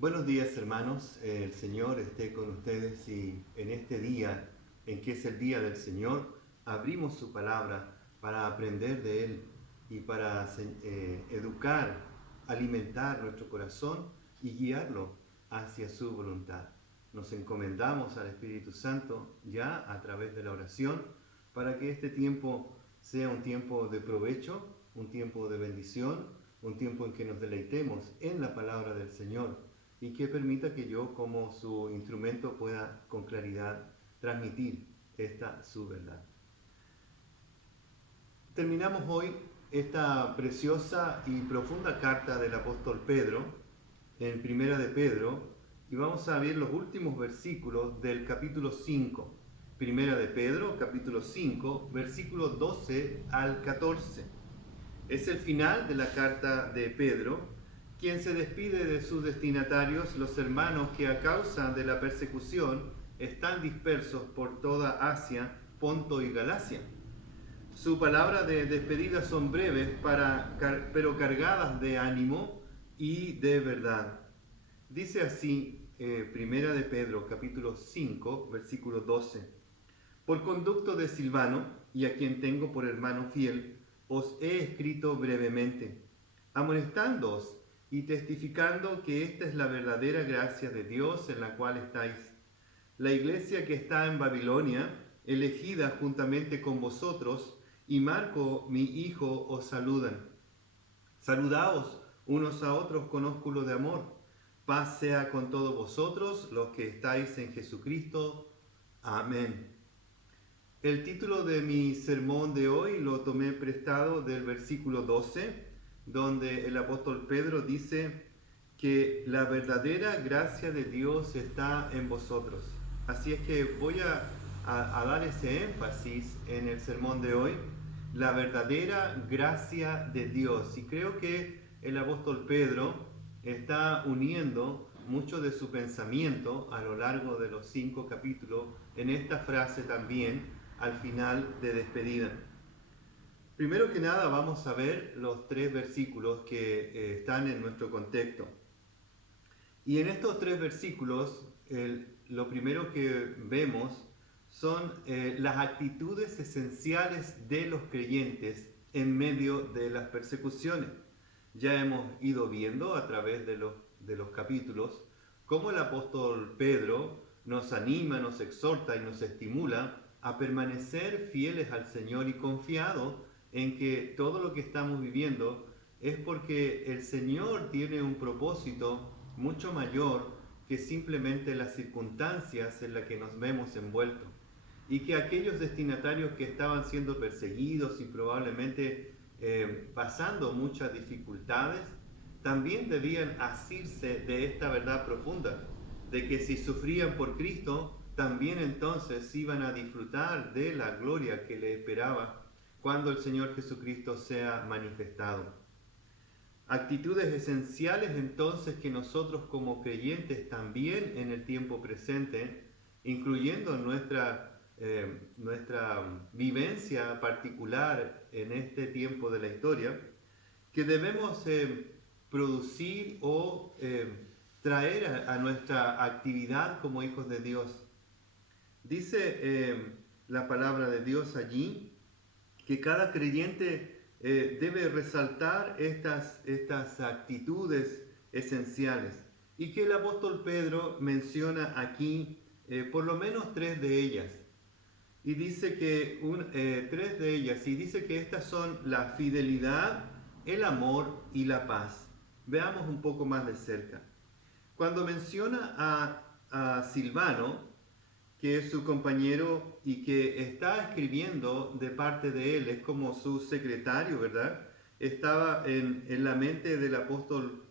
Buenos días, hermanos. El Señor esté con ustedes y en este día, en que es el día del Señor, abrimos su palabra para aprender de Él y para educar, alimentar nuestro corazón y guiarlo hacia su voluntad. Nos encomendamos al Espíritu Santo ya a través de la oración para que este tiempo sea un tiempo de provecho, un tiempo de bendición, un tiempo en que nos deleitemos en la palabra del Señor y que permita que yo como su instrumento pueda con claridad transmitir esta su verdad. Terminamos hoy esta preciosa y profunda carta del apóstol Pedro en Primera de Pedro y vamos a ver los últimos versículos del capítulo 5. Primera de Pedro, capítulo 5, versículos 12 al 14. Es el final de la carta de Pedro, quien se despide de sus destinatarios, los hermanos que a causa de la persecución están dispersos por toda Asia, Ponto y Galacia. Su palabra de despedida son breves, pero cargadas de ánimo y de verdad. Dice así, Primera de Pedro, capítulo 5, versículo 12. Por conducto de Silvano, y a quien tengo por hermano fiel, os he escrito brevemente, amonestándoos y testificando que esta es la verdadera gracia de Dios en la cual estáis. La iglesia que está en Babilonia, elegida juntamente con vosotros, y Marco, mi hijo, os saludan. Saludaos unos a otros con ósculo de amor. Paz sea con todos vosotros, los que estáis en Jesucristo. Amén. El título de mi sermón de hoy lo tomé prestado del versículo 12, donde el apóstol Pedro dice que la verdadera gracia de Dios está en vosotros. Así es que voy a dar ese énfasis en el sermón de hoy, la verdadera gracia de Dios. Y creo que el apóstol Pedro está uniendo mucho de su pensamiento a lo largo de los 5 capítulos en esta frase también al final de despedida. Primero que nada vamos a ver los 3 versículos que están en nuestro contexto. Y en estos 3 versículos lo primero que vemos son las actitudes esenciales de los creyentes en medio de las persecuciones. Ya hemos ido viendo a través de los capítulos cómo el apóstol Pedro nos anima, nos exhorta y nos estimula a permanecer fieles al Señor y confiados en que todo lo que estamos viviendo es porque el Señor tiene un propósito mucho mayor que simplemente las circunstancias en las que nos vemos envueltos. Y que aquellos destinatarios que estaban siendo perseguidos y probablemente pasando muchas dificultades, también debían asirse de esta verdad profunda, de que si sufrían por Cristo, también entonces iban a disfrutar de la gloria que les esperaba cuando el Señor Jesucristo sea manifestado. Actitudes esenciales entonces que nosotros como creyentes también en el tiempo presente, incluyendo nuestra vivencia particular en este tiempo de la historia, que debemos producir o traer a nuestra actividad como hijos de Dios. Dice la palabra de Dios allí que cada creyente debe resaltar estas actitudes esenciales y que el apóstol Pedro menciona aquí por lo menos 3 de ellas. Y dice que 3 de ellas, y dice que estas son la fidelidad, el amor y la paz. Veamos un poco más de cerca. Cuando menciona a Silvano, que es su compañero y que está escribiendo de parte de él, es como su secretario, ¿verdad? Estaba en la mente del apóstol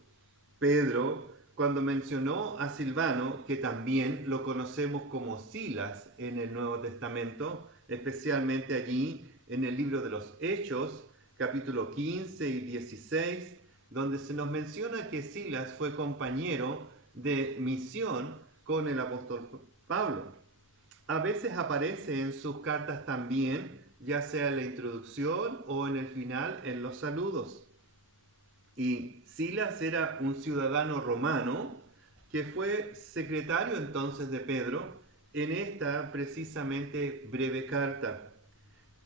Pedro cuando mencionó a Silvano, que también lo conocemos como Silas en el Nuevo Testamento, especialmente allí en el libro de los Hechos, capítulo 15 y 16, donde se nos menciona que Silas fue compañero de misión con el apóstol Pablo. A veces aparece en sus cartas también, ya sea en la introducción o en el final, en los saludos. Y Silas era un ciudadano romano que fue secretario entonces de Pedro en esta precisamente breve carta.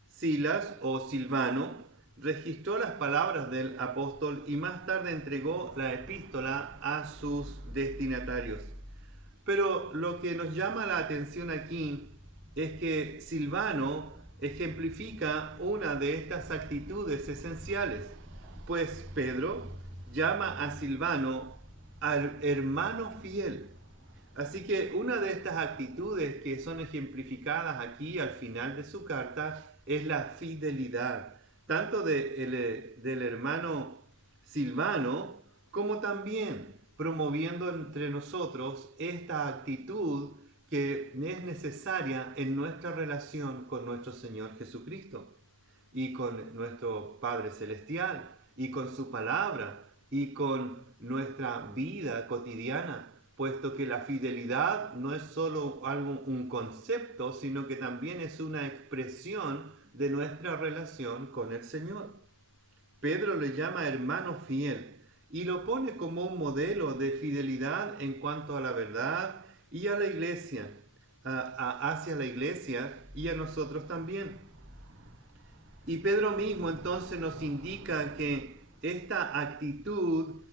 Silas o Silvano registró las palabras del apóstol y más tarde entregó la epístola a sus destinatarios. Pero lo que nos llama la atención aquí es que Silvano ejemplifica una de estas actitudes esenciales, pues Pedro llama a Silvano al hermano fiel. Así que una de estas actitudes que son ejemplificadas aquí al final de su carta es la fidelidad, tanto del hermano Silvano como también promoviendo entre nosotros esta actitud que es necesaria en nuestra relación con nuestro Señor Jesucristo y con nuestro Padre Celestial y con su palabra y con nuestra vida cotidiana, puesto que la fidelidad no es solo un concepto, sino que también es una expresión de nuestra relación con el Señor. Pedro le llama hermano fiel y lo pone como un modelo de fidelidad en cuanto a la verdad y a la iglesia, hacia la iglesia y a nosotros también. Y Pedro mismo entonces nos indica que esta actitud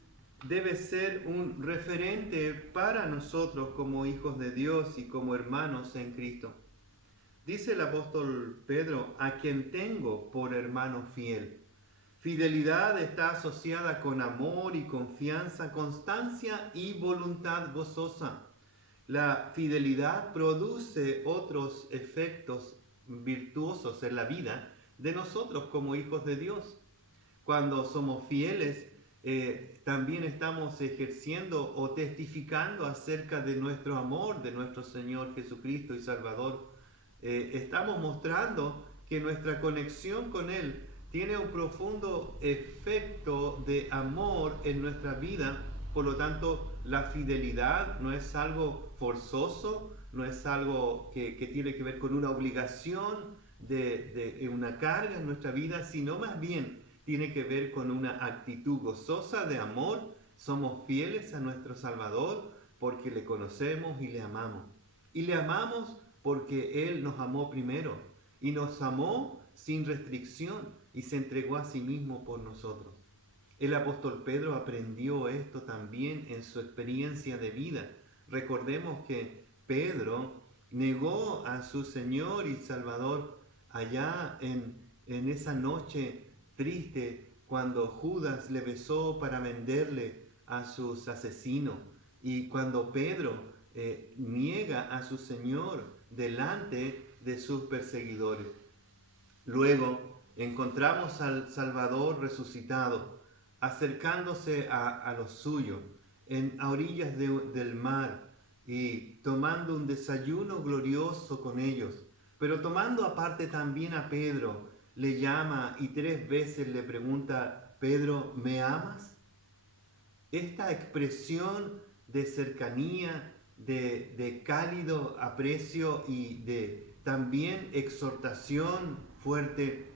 debe ser un referente para nosotros como hijos de Dios y como hermanos en Cristo. Dice el apóstol Pedro, a quien tengo por hermano fiel. Fidelidad está asociada con amor y confianza, constancia y voluntad gozosa. La fidelidad produce otros efectos virtuosos en la vida de nosotros como hijos de Dios. Cuando somos fieles, también estamos ejerciendo o testificando acerca de nuestro amor, de nuestro Señor Jesucristo y Salvador. Estamos mostrando que nuestra conexión con Él tiene un profundo efecto de amor en nuestra vida. Por lo tanto, la fidelidad no es algo forzoso, no es algo que tiene que ver con una obligación de una carga en nuestra vida, sino más bien tiene que ver con una actitud gozosa de amor. Somos fieles a nuestro Salvador porque le conocemos y le amamos. Y le amamos porque Él nos amó primero y nos amó sin restricción y se entregó a sí mismo por nosotros. El apóstol Pedro aprendió esto también en su experiencia de vida. Recordemos que Pedro negó a su Señor y Salvador allá en esa noche triste cuando Judas le besó para venderle a sus asesinos y cuando Pedro niega a su Señor delante de sus perseguidores. Luego encontramos al Salvador resucitado, acercándose a los suyos, a orillas del mar y tomando un desayuno glorioso con ellos. Pero tomando aparte también a Pedro, le llama y 3 veces le pregunta, Pedro, ¿me amas? Esta expresión de cercanía, de cálido aprecio y de también exhortación fuerte,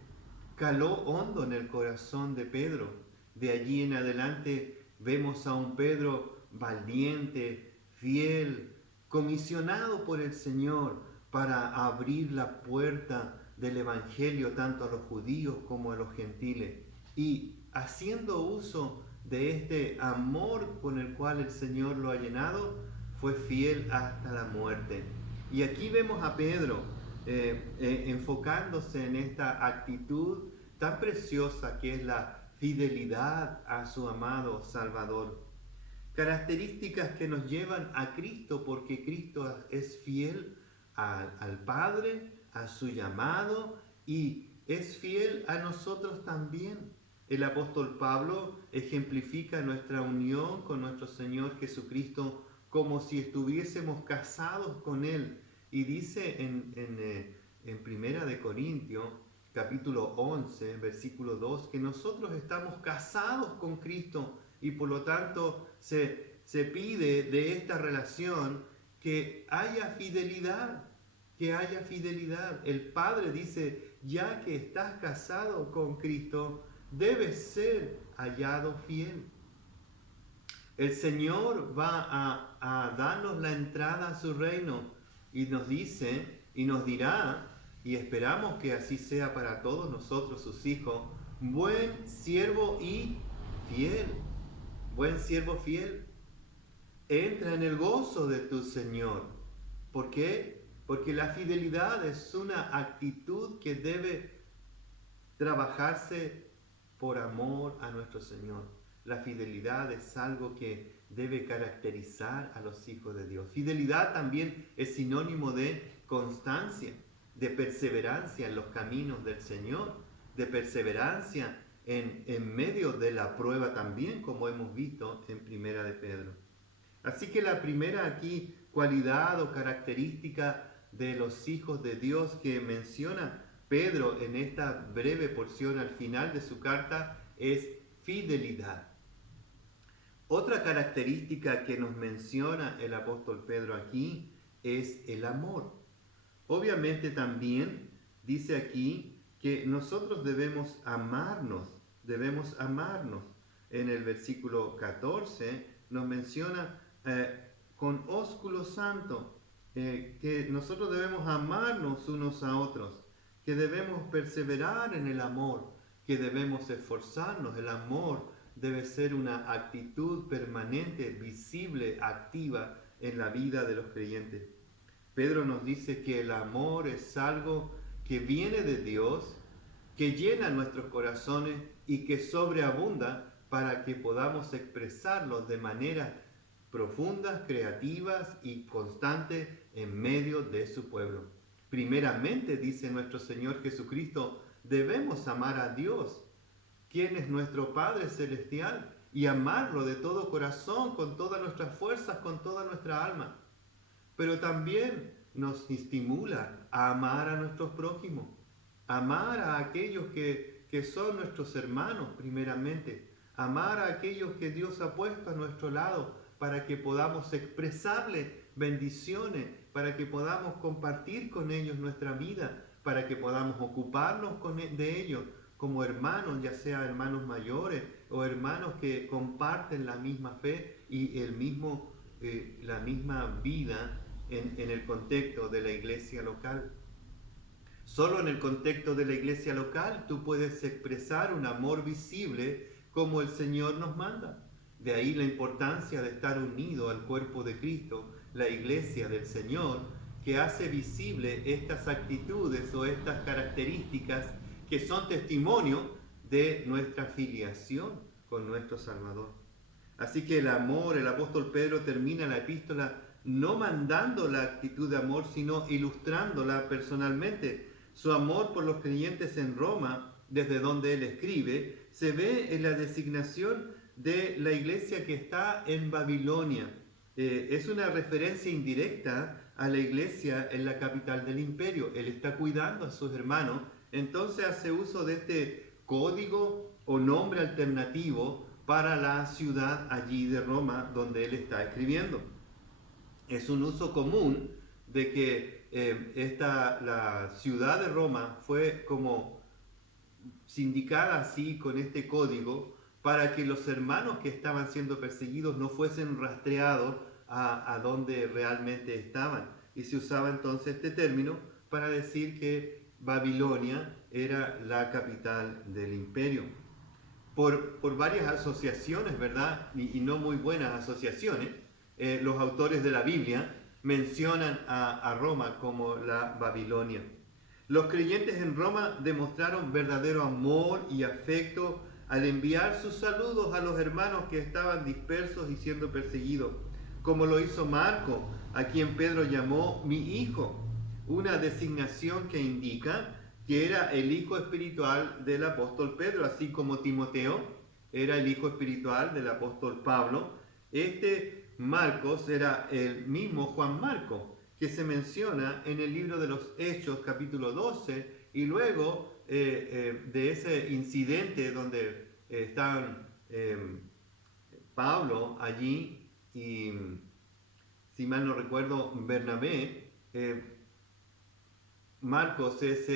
caló hondo en el corazón de Pedro. De allí en adelante vemos a un Pedro valiente, fiel, comisionado por el Señor para abrir la puerta del Evangelio tanto a los judíos como a los gentiles. Y haciendo uso de este amor con el cual el Señor lo ha llenado, fue fiel hasta la muerte. Y aquí vemos a Pedro enfocándose en esta actitud tan preciosa que es la fidelidad a su amado Salvador. Características que nos llevan a Cristo porque Cristo es fiel al Padre, a su llamado y es fiel a nosotros también. El apóstol Pablo ejemplifica nuestra unión con nuestro Señor Jesucristo como si estuviésemos casados con Él. Y dice en Primera de Corintios, capítulo 11, versículo 2, que nosotros estamos casados con Cristo y por lo tanto se pide de esta relación que haya fidelidad, que haya fidelidad. El Padre dice, ya que estás casado con Cristo, debes ser hallado fiel. El Señor va a darnos la entrada a su reino y nos dice y nos dirá, y esperamos que así sea para todos nosotros, sus hijos, buen siervo y fiel, buen siervo fiel, entra en el gozo de tu Señor. ¿Por qué? Porque la fidelidad es una actitud que debe trabajarse por amor a nuestro Señor. La fidelidad es algo que debe caracterizar a los hijos de Dios. Fidelidad también es sinónimo de constancia, de perseverancia en los caminos del Señor, de perseverancia en medio de la prueba también, como hemos visto en Primera de Pedro. Así que la primera aquí cualidad o característica de los hijos de Dios que menciona Pedro en esta breve porción al final de su carta es fidelidad. Otra característica que nos menciona el apóstol Pedro aquí es el amor. Obviamente también dice aquí que nosotros debemos amarnos. En el versículo 14 nos menciona con ósculo santo que nosotros debemos amarnos unos a otros, que debemos perseverar en el amor, que debemos esforzarnos. El amor debe ser una actitud permanente, visible, activa en la vida de los creyentes. Pedro nos dice que el amor es algo que viene de Dios, que llena nuestros corazones y que sobreabunda para que podamos expresarlo de maneras profundas, creativas y constantes en medio de su pueblo. Primeramente, dice nuestro Señor Jesucristo, debemos amar a Dios, quien es nuestro Padre Celestial, y amarlo de todo corazón, con todas nuestras fuerzas, con toda nuestra alma. Pero también nos estimula a amar a nuestros prójimos, amar a aquellos que son nuestros hermanos primeramente, amar a aquellos que Dios ha puesto a nuestro lado para que podamos expresarle bendiciones, para que podamos compartir con ellos nuestra vida, para que podamos ocuparnos de ellos como hermanos, ya sea hermanos mayores o hermanos que comparten la misma fe y la misma vida en el contexto de la iglesia local. Solo en el contexto de la iglesia local tú puedes expresar un amor visible como el Señor nos manda. De ahí la importancia de estar unido al cuerpo de Cristo, la iglesia del Señor, que hace visible estas actitudes o estas características que son testimonio de nuestra filiación con nuestro Salvador. Así que el amor, el apóstol Pedro termina la epístola no mandando la actitud de amor, sino ilustrándola personalmente. Su amor por los creyentes en Roma, desde donde él escribe, se ve en la designación de la iglesia que está en Babilonia. Es una referencia indirecta a la iglesia en la capital del imperio. Él está cuidando a sus hermanos, entonces hace uso de este código o nombre alternativo para la ciudad allí de Roma donde él está escribiendo. Es un uso común de que la ciudad de Roma fue como sindicada así con este código para que los hermanos que estaban siendo perseguidos no fuesen rastreados a donde realmente estaban. Y se usaba entonces este término para decir que Babilonia era la capital del imperio. Por varias asociaciones, ¿verdad? Y no muy buenas asociaciones, los autores de la Biblia mencionan a Roma como la Babilonia. Los creyentes en Roma demostraron verdadero amor y afecto al enviar sus saludos a los hermanos que estaban dispersos y siendo perseguidos, como lo hizo Marco, a quien Pedro llamó mi hijo, una designación que indica que era el hijo espiritual del apóstol Pedro, así como Timoteo era el hijo espiritual del apóstol Pablo. Este Marcos era el mismo Juan Marco, que se menciona en el libro de los Hechos, capítulo 12, y luego de ese incidente donde están Pablo allí y, si mal no recuerdo, Bernabé, Marcos es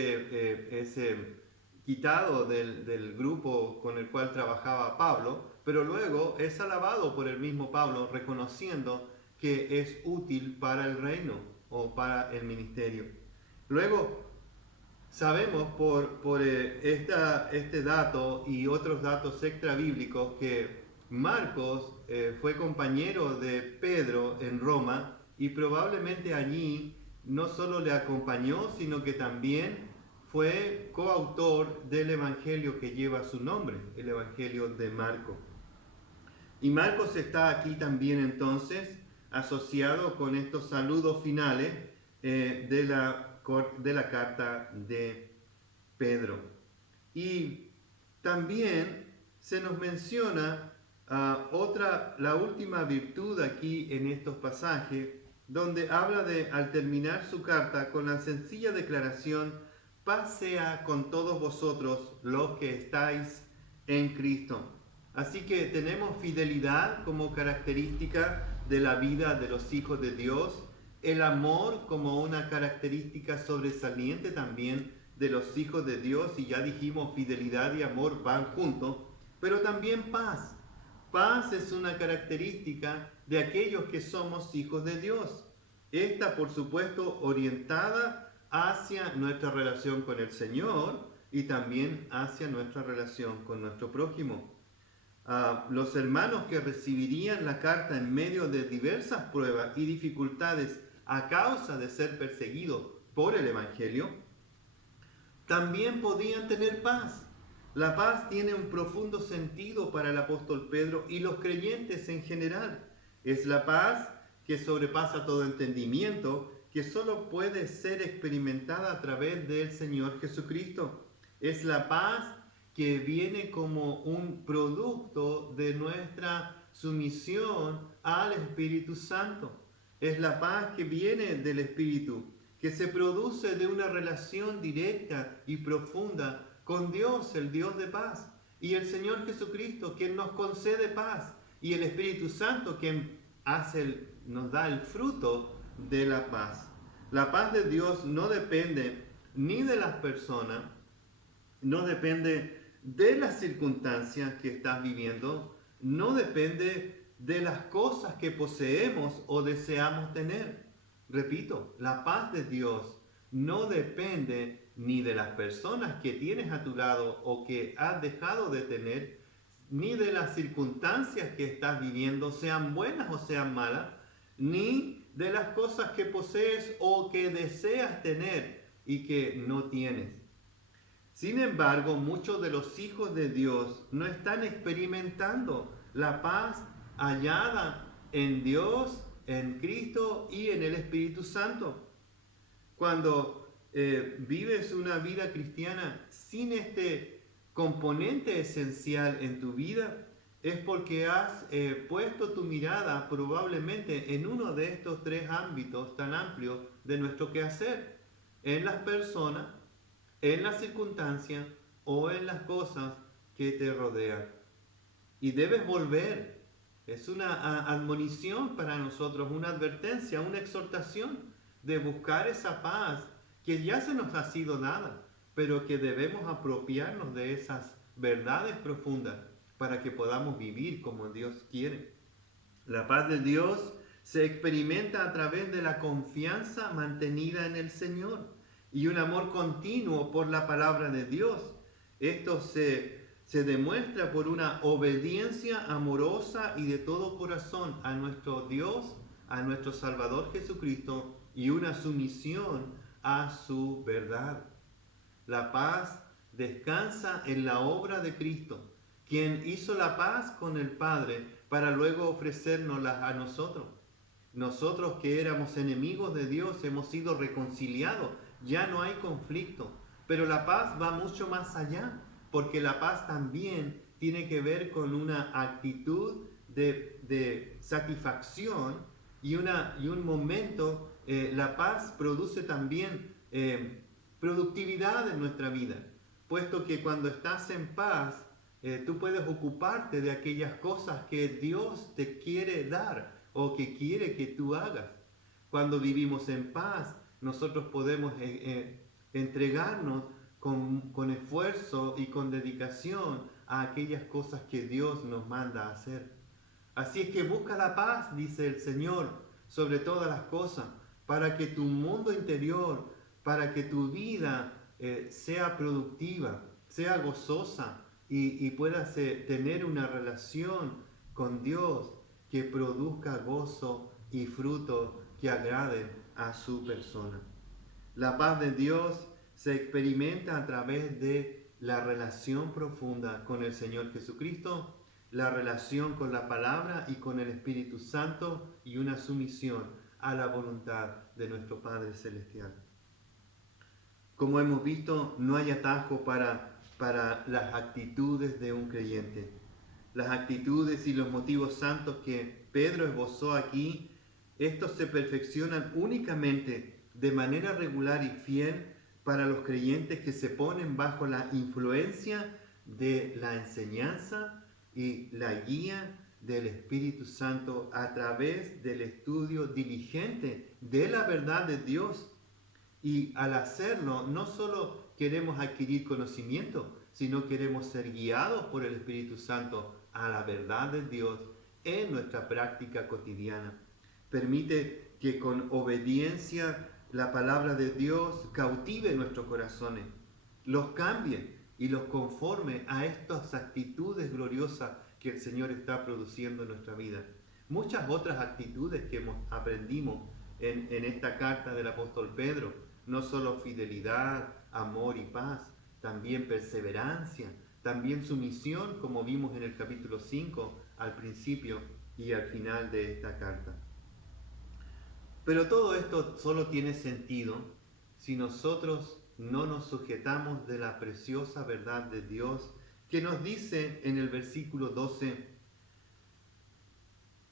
quitado del grupo con el cual trabajaba Pablo, pero luego es alabado por el mismo Pablo, reconociendo que es útil para el reino o para el ministerio. Luego, sabemos por este dato y otros datos extra bíblicos que Marcos fue compañero de Pedro en Roma y probablemente allí no solo le acompañó, sino que también fue coautor del evangelio que lleva su nombre, el evangelio de Marcos. Y Marcos está aquí también entonces asociado con estos saludos finales de la carta de Pedro. Y también se nos menciona la última virtud aquí en estos pasajes, donde habla de, al terminar su carta, con la sencilla declaración: paz sea con todos vosotros los que estáis en Cristo. Así que tenemos fidelidad como característica de la vida de los hijos de Dios, el amor como una característica sobresaliente también de los hijos de Dios, y ya dijimos, fidelidad y amor van juntos, pero también paz. Paz es una característica de aquellos que somos hijos de Dios. Esta, por supuesto, orientada hacia nuestra relación con el Señor y también hacia nuestra relación con nuestro prójimo. Los hermanos que recibirían la carta en medio de diversas pruebas y dificultades a causa de ser perseguidos por el Evangelio, también podían tener paz. La paz tiene un profundo sentido para el apóstol Pedro y los creyentes en general. Es la paz que sobrepasa todo entendimiento, que solo puede ser experimentada a través del Señor Jesucristo. Es la paz que viene como un producto de nuestra sumisión al Espíritu Santo. Es la paz que viene del Espíritu, que se produce de una relación directa y profunda con Dios, el Dios de paz, y el Señor Jesucristo, quien nos concede paz, y el Espíritu Santo, quien nos da el fruto de la paz. La paz de Dios no depende ni de las personas, no depende de las circunstancias que estás viviendo, no depende de las cosas que poseemos o deseamos tener. Repito, la paz de Dios no depende ni de las personas que tienes a tu lado o que has dejado de tener, ni de las circunstancias que estás viviendo, sean buenas o sean malas, ni de las cosas que posees o que deseas tener y que no tienes. Sin embargo, muchos de los hijos de Dios no están experimentando la paz hallada en Dios, en Cristo y en el Espíritu Santo. Cuando vives una vida cristiana sin este componente esencial en tu vida, es porque has puesto tu mirada probablemente en uno de estos tres ámbitos tan amplios de nuestro quehacer: en las personas, en las circunstancias o en las cosas que te rodean. Y debes volver. Es una admonición para nosotros, una advertencia, una exhortación de buscar esa paz que ya se nos ha sido dada, pero que debemos apropiarnos de esas verdades profundas para que podamos vivir como Dios quiere. La paz de Dios se experimenta a través de la confianza mantenida en el Señor y un amor continuo por la palabra de Dios. Esto se demuestra por una obediencia amorosa y de todo corazón a nuestro Dios, a nuestro Salvador Jesucristo, y una sumisión a su verdad. La paz descansa en la obra de Cristo, quien hizo la paz con el Padre para luego ofrecérnosla a nosotros. Nosotros que éramos enemigos de Dios hemos sido reconciliados. Ya no hay conflicto, pero la paz va mucho más allá, porque la paz también tiene que ver con una actitud de satisfacción y un momento. La paz produce también productividad en nuestra vida, puesto que cuando estás en paz, tú puedes ocuparte de aquellas cosas que Dios te quiere dar o que quiere que tú hagas. Cuando vivimos en paz, nosotros podemos entregarnos con esfuerzo y con dedicación a aquellas cosas que Dios nos manda a hacer. Así es que busca la paz, dice el Señor, sobre todas las cosas, para que tu mundo interior, para que tu vida sea productiva, sea gozosa y puedas tener una relación con Dios que produzca gozo y fruto que agrade a su persona. La paz de Dios se experimenta a través de la relación profunda con el Señor Jesucristo, la relación con la palabra y con el Espíritu Santo y una sumisión a la voluntad de nuestro Padre Celestial. Como hemos visto, no hay atajo para las actitudes de un creyente. Las actitudes y los motivos santos que Pedro esbozó aquí, estos se perfeccionan únicamente de manera regular y fiel para los creyentes que se ponen bajo la influencia de la enseñanza y la guía del Espíritu Santo a través del estudio diligente de la verdad de Dios. Y al hacerlo, no solo queremos adquirir conocimiento, sino queremos ser guiados por el Espíritu Santo a la verdad de Dios en nuestra práctica cotidiana. Permite que con obediencia la palabra de Dios cautive nuestros corazones, los cambie y los conforme a estas actitudes gloriosas que el Señor está produciendo en nuestra vida. Muchas otras actitudes que aprendimos en esta carta del apóstol Pedro, no solo fidelidad, amor y paz, también perseverancia, también sumisión, como vimos en el capítulo 5 al principio y al final de esta carta. Pero todo esto solo tiene sentido si nosotros no nos sujetamos de la preciosa verdad de Dios que nos dice en el versículo 12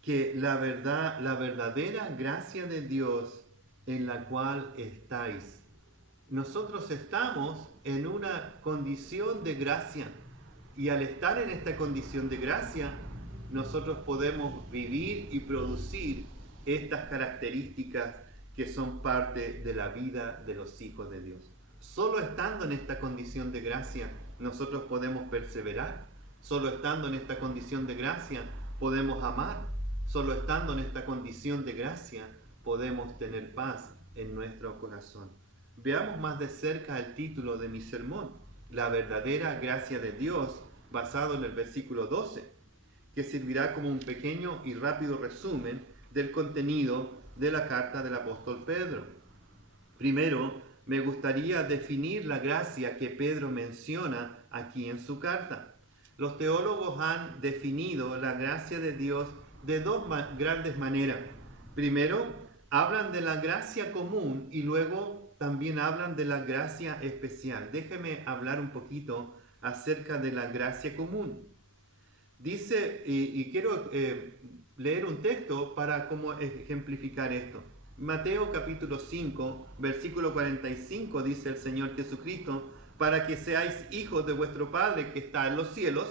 que la verdadera gracia de Dios en la cual estáis. Nosotros estamos en una condición de gracia y al estar en esta condición de gracia, nosotros podemos vivir y producir estas características que son parte de la vida de los hijos de Dios. Solo estando en esta condición de gracia, nosotros podemos perseverar. Solo estando en esta condición de gracia, podemos amar. Solo estando en esta condición de gracia, podemos tener paz en nuestro corazón. Veamos más de cerca el título de mi sermón, La verdadera gracia de Dios, basado en el versículo 12, que servirá como un pequeño y rápido resumen del contenido de la carta del apóstol Pedro. Primero, me gustaría definir la gracia que Pedro menciona aquí en su carta. Los teólogos han definido la gracia de Dios de dos grandes maneras. Primero, hablan de la gracia común y luego también hablan de la gracia especial. Déjeme hablar un poquito acerca de la gracia común. Dice, y quiero leer un texto para como ejemplificar esto. Mateo capítulo 5, versículo 45 dice el Señor Jesucristo, para que seáis hijos de vuestro Padre que está en los cielos,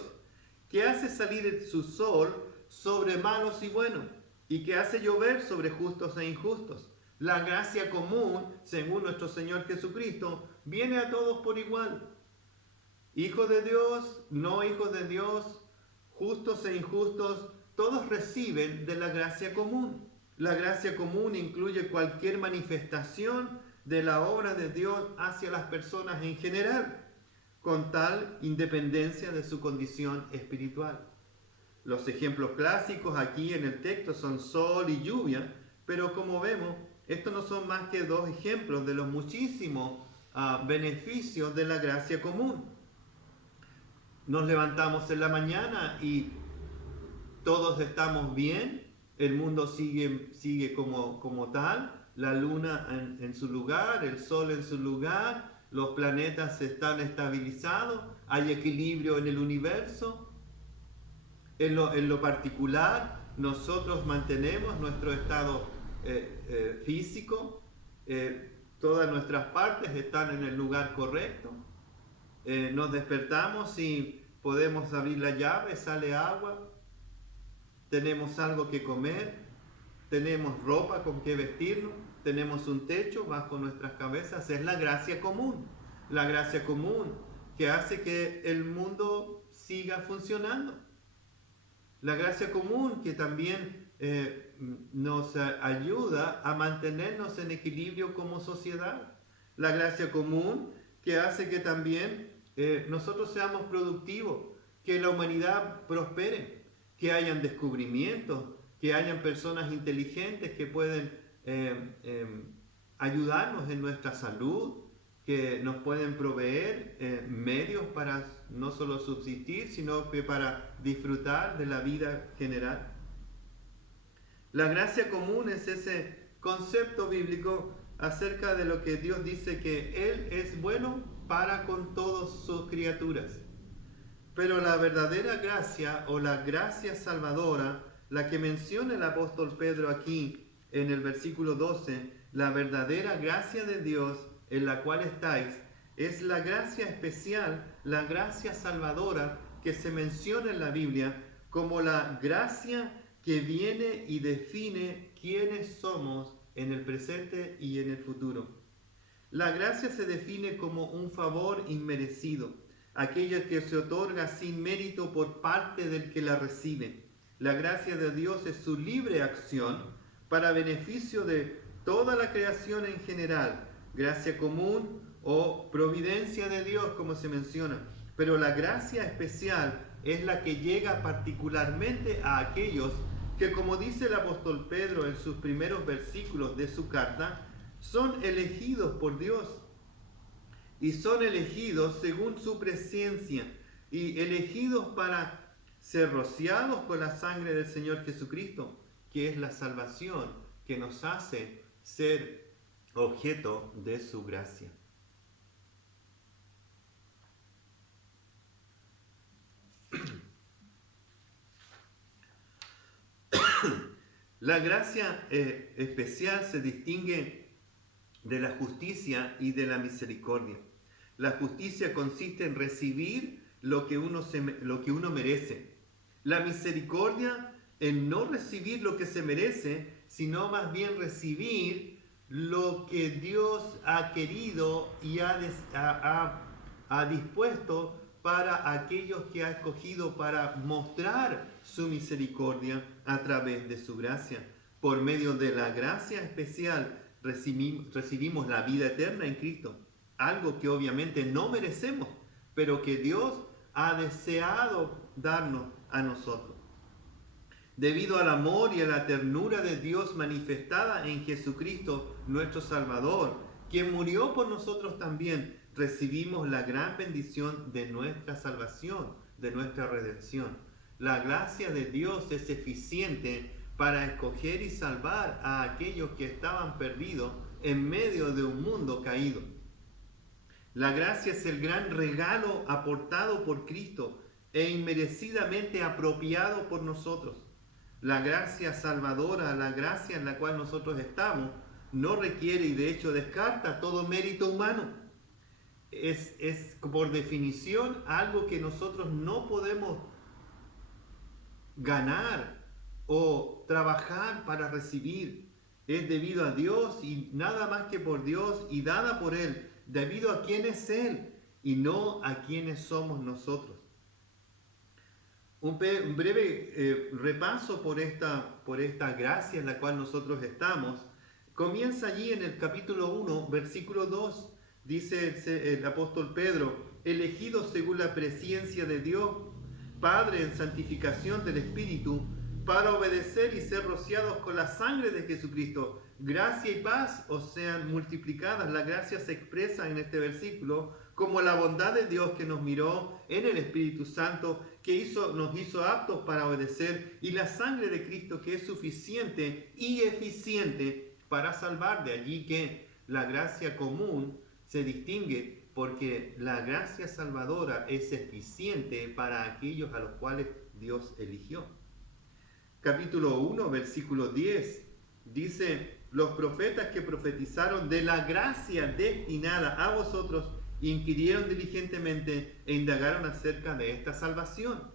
que hace salir su sol sobre malos y buenos, y que hace llover sobre justos e injustos. La gracia común, según nuestro Señor Jesucristo, viene a todos por igual. Hijos de Dios, no hijos de Dios, justos e injustos, todos reciben de la gracia común. La gracia común incluye cualquier manifestación de la obra de Dios hacia las personas en general, con tal independencia de su condición espiritual. Los ejemplos clásicos aquí en el texto son sol y lluvia, pero como vemos, estos no son más que dos ejemplos de los muchísimos beneficios de la gracia común. Nos levantamos en la mañana y todos estamos bien, el mundo sigue como tal, la luna en su lugar, el sol en su lugar, los planetas están estabilizados, hay equilibrio en el universo. En lo particular, nosotros mantenemos nuestro estado físico, todas nuestras partes están en el lugar correcto. Nos despertamos y podemos abrir la llave, sale agua, tenemos algo que comer, tenemos ropa con que vestirnos, tenemos un techo bajo nuestras cabezas. Es la gracia común que hace que el mundo siga funcionando. La gracia común que también nos ayuda a mantenernos en equilibrio como sociedad. La gracia común que hace que también nosotros seamos productivos, que la humanidad prospere, que hayan descubrimientos, que hayan personas inteligentes que pueden ayudarnos en nuestra salud, que nos pueden proveer medios para no solo subsistir, sino que para disfrutar de la vida general. La gracia común es ese concepto bíblico acerca de lo que Dios dice que Él es bueno para con todas sus criaturas. Pero la verdadera gracia o la gracia salvadora, la que menciona el apóstol Pedro aquí en el versículo 12, la verdadera gracia de Dios en la cual estáis, es la gracia especial, la gracia salvadora que se menciona en la Biblia como la gracia que viene y define quiénes somos en el presente y en el futuro. La gracia se define como un favor inmerecido, aquella que se otorga sin mérito por parte del que la recibe. La gracia de Dios es su libre acción para beneficio de toda la creación en general, gracia común o providencia de Dios, como se menciona. Pero la gracia especial es la que llega particularmente a aquellos que, como dice el apóstol Pedro en sus primeros versículos de su carta, son elegidos por Dios. Y son elegidos según su presencia y elegidos para ser rociados con la sangre del Señor Jesucristo, que es la salvación que nos hace ser objeto de su gracia. La gracia especial se distingue de la justicia y de la misericordia. La justicia consiste en recibir lo que uno merece. La misericordia en no recibir lo que se merece, sino más bien recibir lo que Dios ha querido y ha dispuesto para aquellos que ha escogido para mostrar su misericordia a través de su gracia. Por medio de la gracia especial recibimos la vida eterna en Cristo, algo que obviamente no merecemos, pero que Dios ha deseado darnos a nosotros. Debido al amor y a la ternura de Dios manifestada en Jesucristo, nuestro Salvador, quien murió por nosotros también, recibimos la gran bendición de nuestra salvación, de nuestra redención. La gracia de Dios es eficiente para escoger y salvar a aquellos que estaban perdidos en medio de un mundo caído. La gracia es el gran regalo aportado por Cristo e inmerecidamente apropiado por nosotros. La gracia salvadora, la gracia en la cual nosotros estamos, no requiere y de hecho descarta todo mérito humano. Es por definición algo que nosotros no podemos ganar o trabajar para recibir. Es debido a Dios y nada más que por Dios y dada por Él, debido a quién es Él y no a quiénes somos nosotros. Un breve repaso por esta gracia en la cual nosotros estamos. Comienza allí en el capítulo 1, versículo 2. Dice el apóstol Pedro, elegidos según la presciencia de Dios, Padre en santificación del Espíritu, para obedecer y ser rociados con la sangre de Jesucristo. Gracia y paz os sean multiplicadas. La gracia se expresa en este versículo como la bondad de Dios que nos miró en el Espíritu Santo, que nos hizo aptos para obedecer, y la sangre de Cristo que es suficiente y eficiente para salvar. De allí que la gracia común se distingue porque la gracia salvadora es eficiente para aquellos a los cuales Dios eligió. Capítulo 1, versículo 10, dice, los profetas que profetizaron de la gracia destinada a vosotros inquirieron diligentemente e indagaron acerca de esta salvación.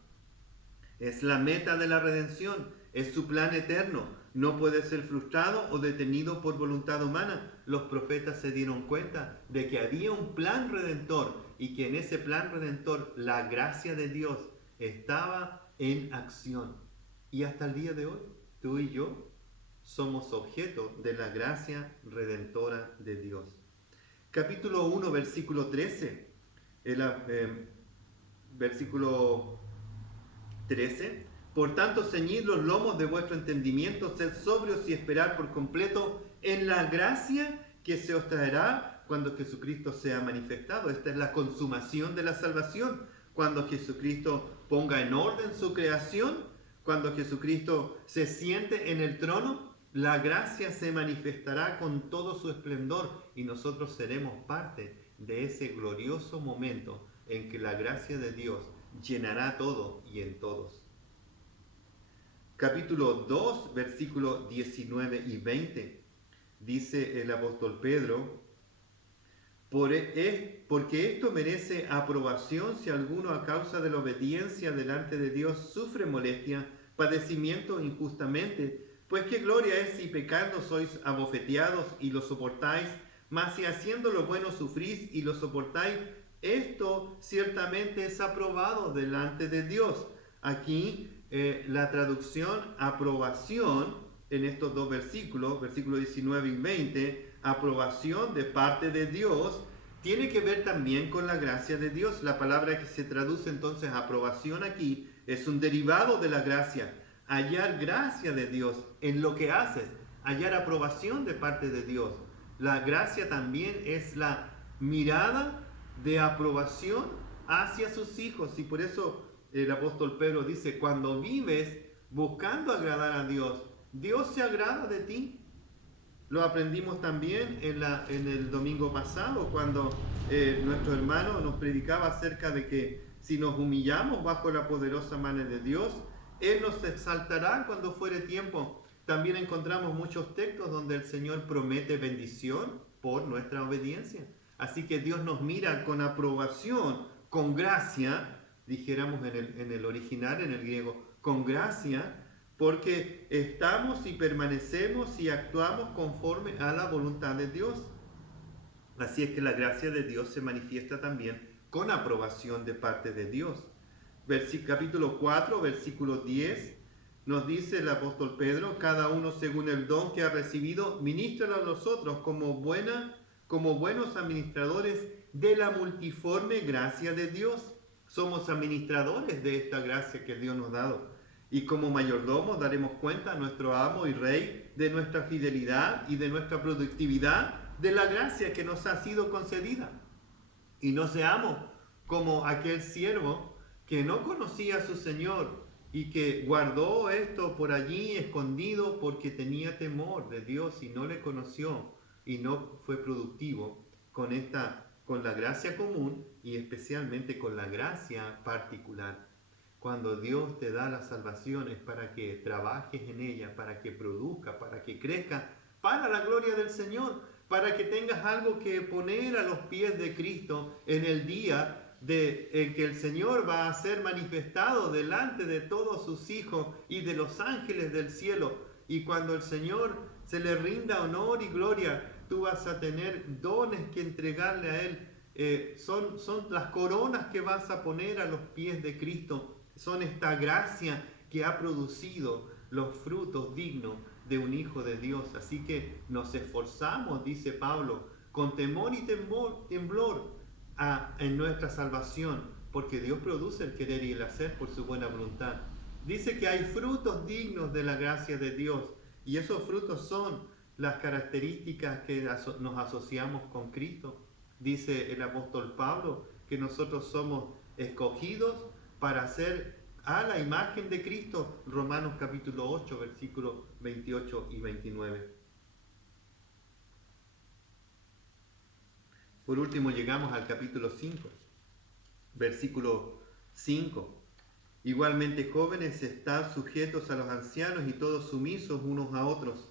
Es la meta de la redención, es su plan eterno. No puede ser frustrado o detenido por voluntad humana. Los profetas se dieron cuenta de que había un plan redentor y que en ese plan redentor la gracia de Dios estaba en acción. Y hasta el día de hoy, tú y yo somos objeto de la gracia redentora de Dios. Capítulo 1, versículo 13. Versículo 13. Por tanto, ceñid los lomos de vuestro entendimiento, sed sobrios y esperad por completo en la gracia que se os traerá cuando Jesucristo sea manifestado. Esta es la consumación de la salvación. Cuando Jesucristo ponga en orden su creación, cuando Jesucristo se siente en el trono, la gracia se manifestará con todo su esplendor y nosotros seremos parte de ese glorioso momento en que la gracia de Dios llenará todo y en todos. Capítulo 2, versículos 19 y 20, dice el apóstol Pedro: porque esto merece aprobación si alguno a causa de la obediencia delante de Dios sufre molestia, padecimiento injustamente. Pues qué gloria es si pecando sois abofeteados y lo soportáis, mas si haciendo lo bueno sufrís y lo soportáis, esto ciertamente es aprobado delante de Dios. Aquí la traducción aprobación en estos dos versículos, versículos 19 y 20, aprobación de parte de Dios, tiene que ver también con la gracia de Dios. La palabra que se traduce entonces aprobación aquí es un derivado de la gracia. Hallar gracia de Dios en lo que haces, hallar aprobación de parte de Dios. La gracia también es la mirada de aprobación hacia sus hijos, y por eso el apóstol Pedro dice: cuando vives buscando agradar a Dios, Dios se agrada de ti. Lo aprendimos también en el domingo pasado, cuando nuestro hermano nos predicaba acerca de que si nos humillamos bajo la poderosa mano de Dios, Él nos exaltará cuando fuere tiempo. También encontramos muchos textos donde el Señor promete bendición por nuestra obediencia. Así que Dios nos mira con aprobación, con gracia, dijéramos en el original, en el griego, con gracia, porque estamos y permanecemos y actuamos conforme a la voluntad de Dios. Así es que la gracia de Dios se manifiesta también con aprobación de parte de Dios. Capítulo 4, versículo 10, nos dice el apóstol Pedro: cada uno según el don que ha recibido, ministralo a nosotros como buenos administradores de la multiforme gracia de Dios. Somos administradores de esta gracia que Dios nos ha dado. Y como mayordomos daremos cuenta a nuestro amo y rey de nuestra fidelidad y de nuestra productividad de la gracia que nos ha sido concedida. Y no seamos como aquel siervo que no conocía a su Señor y que guardó esto por allí escondido porque tenía temor de Dios y no le conoció y no fue productivo con la gracia común y especialmente con la gracia particular. Cuando Dios te da la salvación es para que trabajes en ella, para que produzca, para que crezca, para la gloria del Señor, para que tengas algo que poner a los pies de Cristo en el día en que el Señor va a ser manifestado delante de todos sus hijos y de los ángeles del cielo. Y cuando el Señor se le rinda honor y gloria, tú vas a tener dones que entregarle a Él. Son las coronas que vas a poner a los pies de Cristo. Son esta gracia que ha producido los frutos dignos de un hijo de Dios. Así que nos esforzamos, dice Pablo, con temor y temblor en nuestra salvación, porque Dios produce el querer y el hacer por su buena voluntad. Dice que hay frutos dignos de la gracia de Dios, y esos frutos son las características que nos asociamos con Cristo. Dice el apóstol Pablo que nosotros somos escogidos para ser a la imagen de Cristo. Romanos capítulo 8, versículos 28 y 29. Por último llegamos al capítulo 5, versículo 5. Igualmente jóvenes, estad sujetos a los ancianos y todos sumisos unos a otros,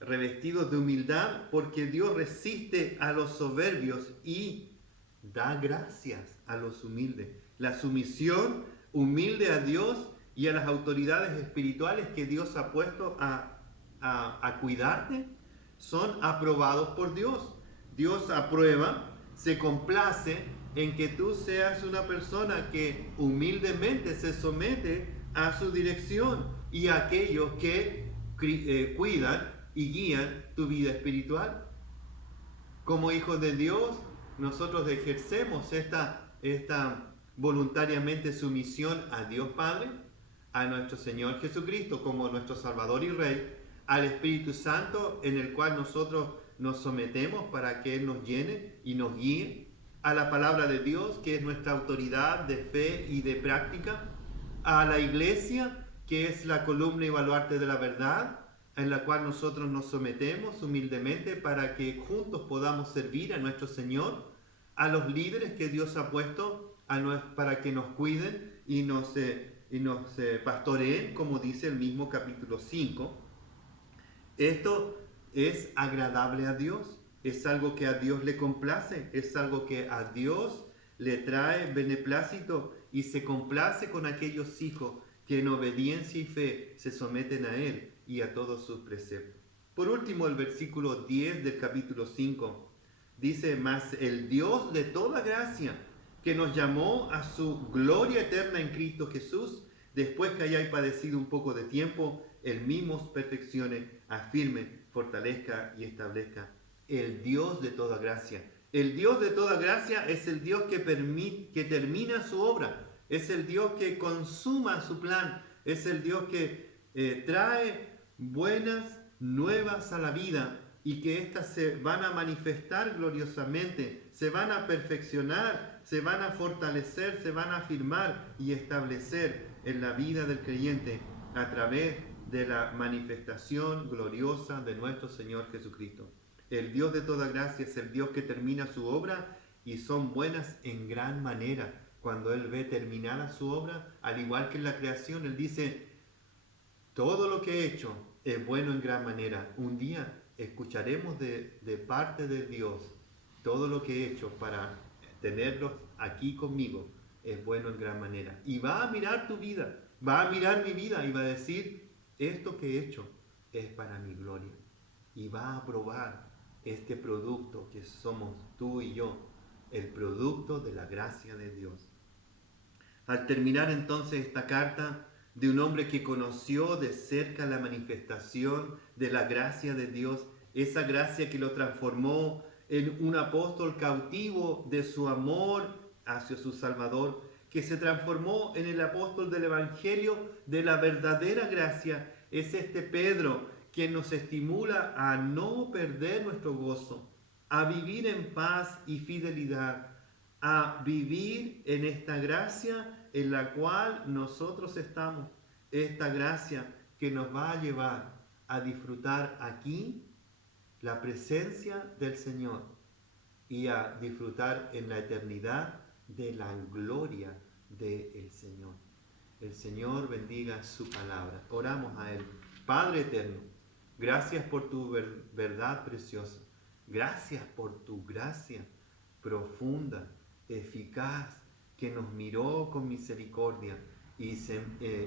revestidos de humildad, porque Dios resiste a los soberbios y da gracias a los humildes. La sumisión humilde a Dios y a las autoridades espirituales que Dios ha puesto a cuidarte son aprobados por Dios. Dios aprueba se complace en que tú seas una persona que humildemente se somete a su dirección y a aquellos que cuidan y guían tu vida espiritual. Como hijos de Dios, nosotros ejercemos esta voluntariamente sumisión a Dios Padre, a nuestro Señor Jesucristo como nuestro Salvador y Rey, al Espíritu Santo en el cual nosotros nos sometemos para que Él nos llene y nos guíe, a la palabra de Dios que es nuestra autoridad de fe y de práctica, a la iglesia que es la columna y baluarte de la verdad, en la cual nosotros nos sometemos humildemente para que juntos podamos servir a nuestro Señor, a los líderes que Dios ha puesto para que nos cuiden y nos pastoreen, como dice el mismo capítulo 5. Esto es agradable a Dios, es algo que a Dios le complace, es algo que a Dios le trae beneplácito y se complace con aquellos hijos que en obediencia y fe se someten a Él y a todos sus preceptos. Por último, el versículo 10 del capítulo 5 dice: mas el Dios de toda gracia, que nos llamó a su gloria eterna en Cristo Jesús, después que hayáis padecido un poco de tiempo, Él mismo os perfeccione, afirme, fortalezca y establezca. El Dios de toda gracia. El Dios de toda gracia es el Dios que termina su obra, es el Dios que consuma su plan, es el Dios que trae buenas nuevas a la vida y que éstas se van a manifestar gloriosamente, se van a perfeccionar, se van a fortalecer, se van a afirmar y establecer en la vida del creyente a través de la manifestación gloriosa de nuestro Señor Jesucristo. El Dios de toda gracia es el Dios que termina su obra y son buenas en gran manera. Cuando Él ve terminada su obra, al igual que en la creación, Él dice: todo lo que he hecho es bueno en gran manera. Un día escucharemos de parte de Dios: todo lo que he hecho para tenerlos aquí conmigo es bueno en gran manera. Y va a mirar tu vida, va a mirar mi vida y va a decir: esto que he hecho es para mi gloria. Y va a aprobar este producto que somos tú y yo, el producto de la gracia de Dios. Al terminar entonces esta carta de un hombre que conoció de cerca la manifestación de la gracia de Dios, esa gracia que lo transformó en un apóstol cautivo de su amor hacia su Salvador, que se transformó en el apóstol del Evangelio de la verdadera gracia, es este Pedro quien nos estimula a no perder nuestro gozo, a vivir en paz y fidelidad, a vivir en esta gracia en la cual nosotros estamos, esta gracia que nos va a llevar a disfrutar aquí la presencia del Señor y a disfrutar en la eternidad de la gloria del Señor. El Señor bendiga su palabra. Oramos a Él. Padre eterno, gracias por tu verdad preciosa. Gracias por tu gracia profunda, eficaz, que nos miró con misericordia y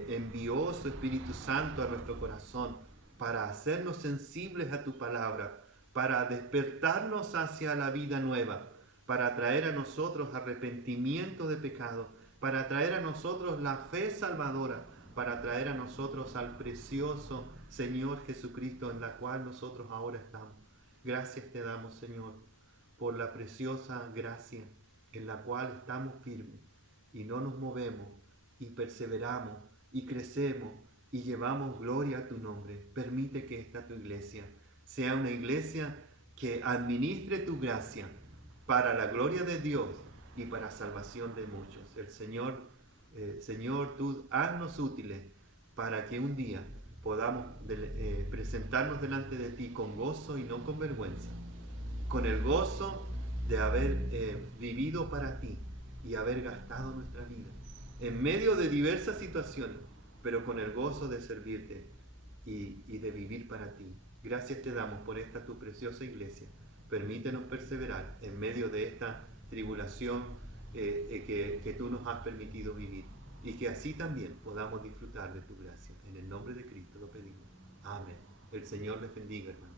envió su Espíritu Santo a nuestro corazón para hacernos sensibles a tu palabra, para despertarnos hacia la vida nueva, para traer a nosotros arrepentimiento de pecado, para traer a nosotros la fe salvadora, para traer a nosotros al precioso Señor Jesucristo en la cual nosotros ahora estamos. Gracias te damos, Señor, por la preciosa gracia en la cual estamos firmes y no nos movemos y perseveramos y crecemos y llevamos gloria a tu nombre. Permite que esta tu iglesia sea una iglesia que administre tu gracia para la gloria de Dios y para salvación de muchos. El Señor, tú haznos útiles para que un día podamos presentarnos delante de ti con gozo y no con vergüenza, con el gozo de haber vivido para ti y haber gastado nuestra vida en medio de diversas situaciones, pero con el gozo de servirte y de vivir para ti. Gracias te damos por esta tu preciosa iglesia. Permítenos perseverar en medio de esta tribulación que tú nos has permitido vivir, y que así también podamos disfrutar de tu gracia. En el nombre de Cristo lo pedimos. Amén. El Señor les bendiga, hermanos.